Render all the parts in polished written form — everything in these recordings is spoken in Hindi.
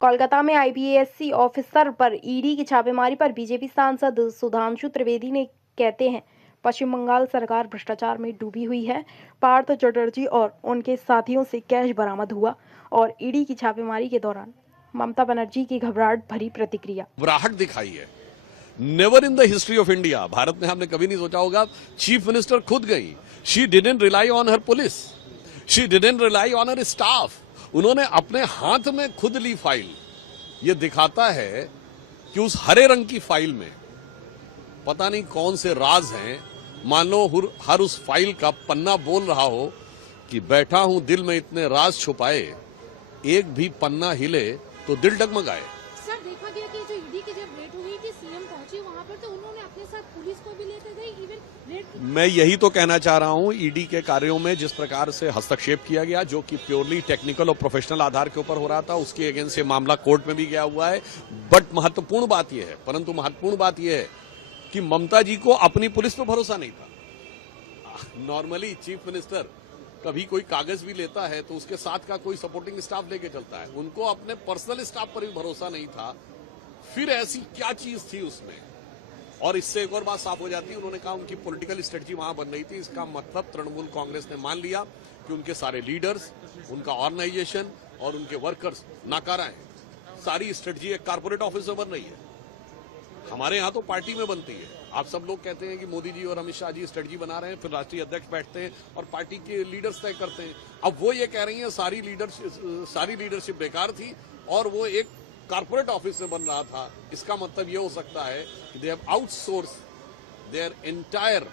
कोलकाता में आईपीएस ऑफिसर पर ईडी की छापेमारी पर बीजेपी सांसद सुधांशु त्रिवेदी ने कहते हैं पश्चिम बंगाल सरकार भ्रष्टाचार में डूबी हुई है। पार्थ चटर्जी और उनके साथियों से कैश बरामद हुआ और ईडी की छापेमारी के दौरान ममता बनर्जी की घबराहट भरी प्रतिक्रिया। घबराहट दिखाई है। Never in the history of India, Bharat में हमने कभी नहीं सोचा होगा चीफ मिनिस्टर खुद गई। She didn't rely on her police, she didn't rely on her staff. उन्होंने अपने हाथ में खुद ली फाइल। ये दिखाता है कि उस हरे रंग की फाइल में पता नहीं कौन से राज हैं। मान लो हर उस फाइल का पन्ना बोल रहा हो कि बैठा हूं दिल में इतने राज छुपाए, एक भी पन्ना हिले तो दिल डगमगाए। सर, देखा गया कि जो ईडी की जब रेड हुई थी, सीएम पहुंचे वहां पर, तो उन्होंने अपने साथ पुलिस को भी लेकर गई। इवन रेड मैं यही तो कहना चाह रहा हूं, ईडी के कार्यों में जिस प्रकार से हस्तक्षेप किया गया, जो कि प्योरली टेक्निकल और प्रोफेशनल आधार के ऊपर हो रहा था, उसके अगेंस्ट से मामला कोर्ट में भी गया हुआ है। बट महत्वपूर्ण बात यह है कि ममता जी को अपनी पुलिस पर भरोसा नहीं था। नॉर्मली चीफ मिनिस्टर कभी कोई कागज भी लेता है तो उसके साथ का कोई सपोर्टिंग स्टाफ लेके चलता है। उनको अपने पर्सनल स्टाफ पर भी भरोसा नहीं था। फिर ऐसी क्या चीज थी उसमें? और इससे एक और बात साफ हो जाती है, उन्होंने कहा उनकी पॉलिटिकल स्ट्रेटजी वहां बन रही थी। इसका मतलब तृणमूल कांग्रेस ने मान लिया कि उनके सारे लीडर्स, उनका ऑर्गेनाइजेशन और उनके वर्कर्स नाकारा हैं। सारी स्ट्रेटजी एक कारपोरेट ऑफिस में बन रही है। हमारे यहां तो पार्टी में बनती है। आप सब लोग कहते हैं कि मोदी जी और अमित शाह जी स्ट्रेटजी बना रहे हैं, फिर राष्ट्रीय अध्यक्ष बैठते हैं और पार्टी के लीडर्स तय करते हैं। अब वो ये कह रही हैं सारी लीडरशिप बेकार थी और वो एक कारपोरेट ऑफिस में बन रहा था। इसका मतलब ये हो सकता है कि they have outsource their entire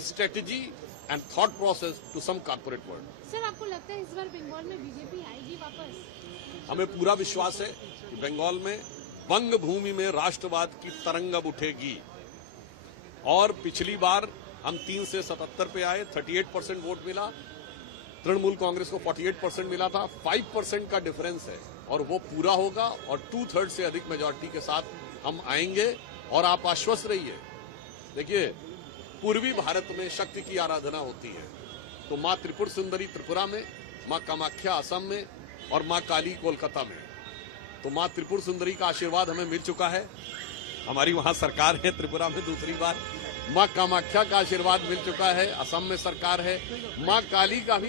strategy and thought process to some corporate world. Sir, आपको लगता है इस बार बंगाल में बीजेपी आएगी वापस? हमें पूरा विश्वास है कि बंगाल में बंग भूमि में राष्ट्रवाद की तरंग अब उठेगी। और पिछली बार हम 3 से 77 पे आए, 38% वोट मिला। तृणमूल कांग्रेस को 48% मिला था। 5% का डिफरेंस है और वो पूरा होगा और 2/3 से अधिक मेजॉरिटी के साथ हम आएंगे। और आप आश्वस्त रहिए, देखिए पूर्वी भारत में शक्ति की आराधना होती है, तो माँ त्रिपुर सुंदरी त्रिपुरा में, माँ कामाख्या असम में और माँ काली कोलकाता में। तो माँ त्रिपुर सुंदरी का आशीर्वाद हमें मिल चुका है। हमारी वहां सरकार है त्रिपुरा में दूसरी बार। माँ कामाख्या का आशीर्वाद मिल चुका है, असम में सरकार है। माँ काली का भी